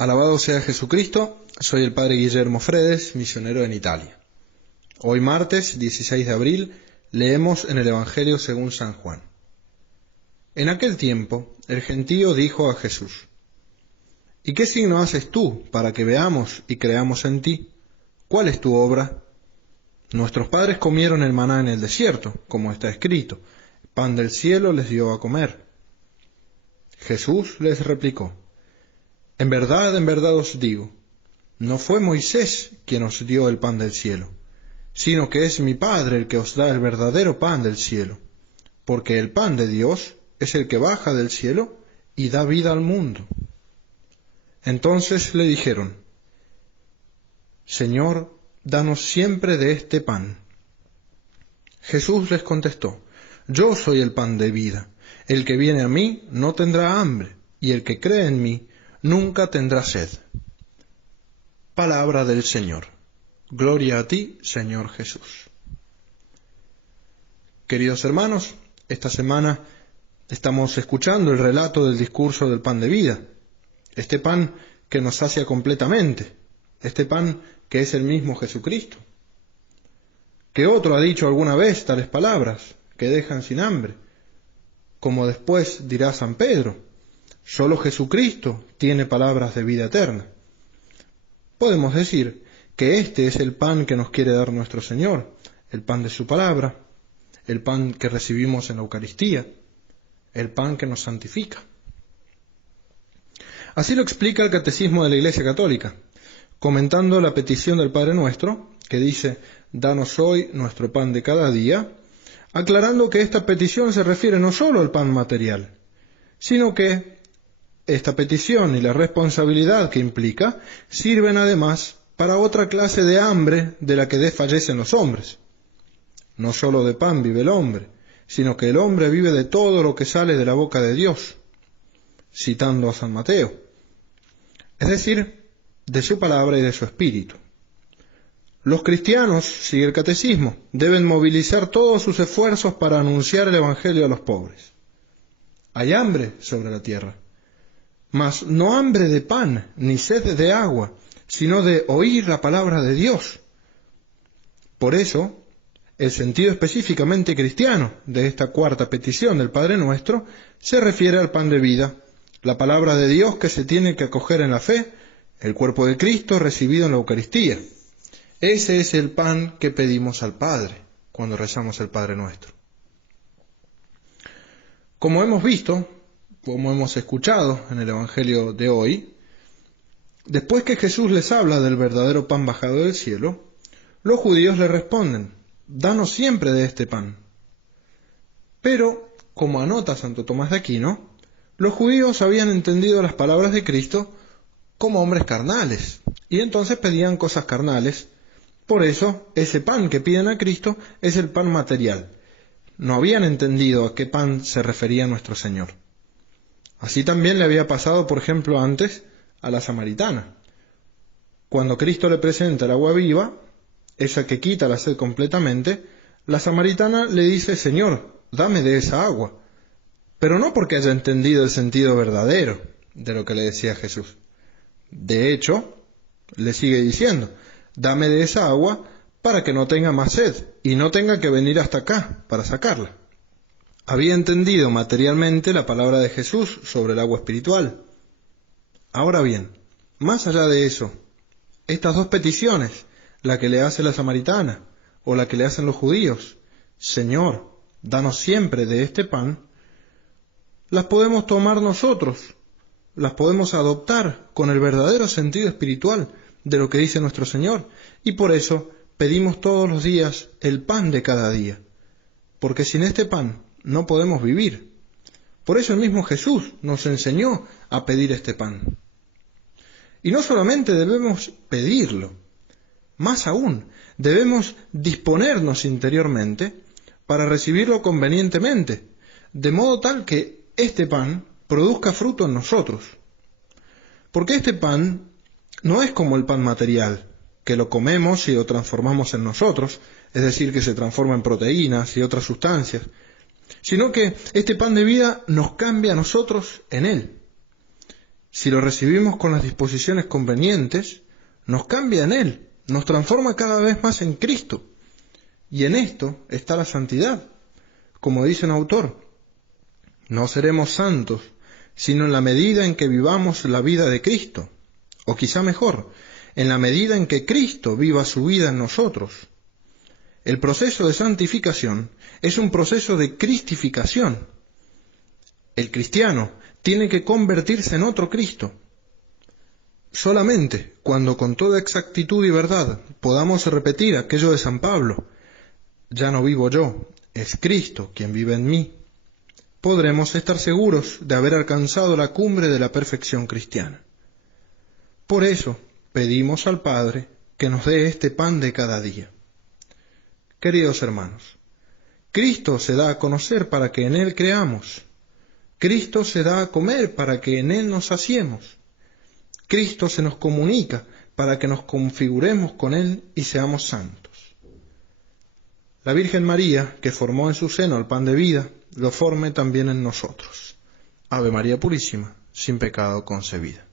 Alabado sea Jesucristo, soy el Padre Guillermo Fredes, misionero en Italia. Hoy martes 16 de abril leemos en el Evangelio según San Juan. En aquel tiempo el gentío dijo a Jesús: ¿Y qué signo haces tú para que veamos y creamos en ti? ¿Cuál es tu obra? Nuestros padres comieron el maná en el desierto, como está escrito: pan del cielo les dio a comer. Jesús les replicó: en verdad os digo, no fue Moisés quien os dio el pan del cielo, sino que es mi Padre el que os da el verdadero pan del cielo, porque el pan de Dios es el que baja del cielo y da vida al mundo. Entonces le dijeron: Señor, danos siempre de este pan. Jesús les contestó: Yo soy el pan de vida. El que viene a mí no tendrá hambre, y el que cree en mí nunca tendrá sed. Palabra del Señor. Gloria a ti, Señor Jesús. Queridos hermanos, esta semana estamos escuchando el relato del discurso del pan de vida, este pan que nos sacia completamente, este pan que es el mismo Jesucristo. ¿Qué otro ha dicho alguna vez tales palabras que dejan sin hambre? Como después dirá San Pedro, solo Jesucristo tiene palabras de vida eterna. Podemos decir que este es el pan que nos quiere dar nuestro Señor, el pan de su palabra, el pan que recibimos en la Eucaristía, el pan que nos santifica. Así lo explica el Catecismo de la Iglesia Católica, comentando la petición del Padre Nuestro, que dice: danos hoy nuestro pan de cada día, aclarando que esta petición se refiere no solo al pan material, sino que esta petición y la responsabilidad que implica sirven además para otra clase de hambre de la que desfallecen los hombres. No solo de pan vive el hombre, sino que el hombre vive de todo lo que sale de la boca de Dios, citando a San Mateo, es decir, de su palabra y de su espíritu. Los cristianos, sigue el Catecismo, deben movilizar todos sus esfuerzos para anunciar el Evangelio a los pobres. Hay hambre sobre la tierra, mas no hambre de pan, ni sed de agua, sino de oír la palabra de Dios. Por eso, el sentido específicamente cristiano de esta cuarta petición del Padre Nuestro se refiere al pan de vida, la palabra de Dios que se tiene que acoger en la fe, el cuerpo de Cristo recibido en la Eucaristía. Ese es el pan que pedimos al Padre cuando rezamos el Padre Nuestro. Como hemos visto, como hemos escuchado en el Evangelio de hoy, después que Jesús les habla del verdadero pan bajado del cielo, los judíos le responden: danos siempre de este pan. Pero, como anota Santo Tomás de Aquino, los judíos habían entendido las palabras de Cristo como hombres carnales, y entonces pedían cosas carnales. Por eso, ese pan que piden a Cristo es el pan material. No habían entendido a qué pan se refería nuestro Señor. Así también le había pasado, por ejemplo, antes a la samaritana. Cuando Cristo le presenta el agua viva, esa que quita la sed completamente, la samaritana le dice: Señor, dame de esa agua. Pero no porque haya entendido el sentido verdadero de lo que le decía Jesús. De hecho, le sigue diciendo: dame de esa agua para que no tenga más sed y no tenga que venir hasta acá para sacarla. Había entendido materialmente la palabra de Jesús sobre el agua espiritual. Ahora bien, más allá de eso, estas dos peticiones, la que le hace la samaritana o la que le hacen los judíos, Señor, danos siempre de este pan, las podemos tomar nosotros, las podemos adoptar con el verdadero sentido espiritual de lo que dice nuestro Señor, y por eso pedimos todos los días el pan de cada día, porque sin este pan no podemos vivir. Por eso el mismo Jesús nos enseñó a pedir este pan. Y no solamente debemos pedirlo, más aún, debemos disponernos interiormente para recibirlo convenientemente, de modo tal que este pan produzca fruto en nosotros. Porque este pan no es como el pan material, que lo comemos y lo transformamos en nosotros, es decir, que se transforma en proteínas y otras sustancias, sino que este pan de vida nos cambia a nosotros en él. Si lo recibimos con las disposiciones convenientes, nos cambia en Él, nos transforma cada vez más en Cristo. Y en esto está la santidad. Como dice un autor, no seremos santos, sino en la medida en que vivamos la vida de Cristo. O quizá mejor, en la medida en que Cristo viva su vida en nosotros. El proceso de santificación es un proceso de cristificación. El cristiano tiene que convertirse en otro Cristo. Solamente cuando con toda exactitud y verdad podamos repetir aquello de San Pablo, ya no vivo yo, es Cristo quien vive en mí, podremos estar seguros de haber alcanzado la cumbre de la perfección cristiana. Por eso pedimos al Padre que nos dé este pan de cada día. Queridos hermanos, Cristo se da a conocer para que en Él creamos. Cristo se da a comer para que en Él nos saciemos. Cristo se nos comunica para que nos configuremos con Él y seamos santos. La Virgen María, que formó en su seno el pan de vida, lo forme también en nosotros. Ave María Purísima, sin pecado concebida.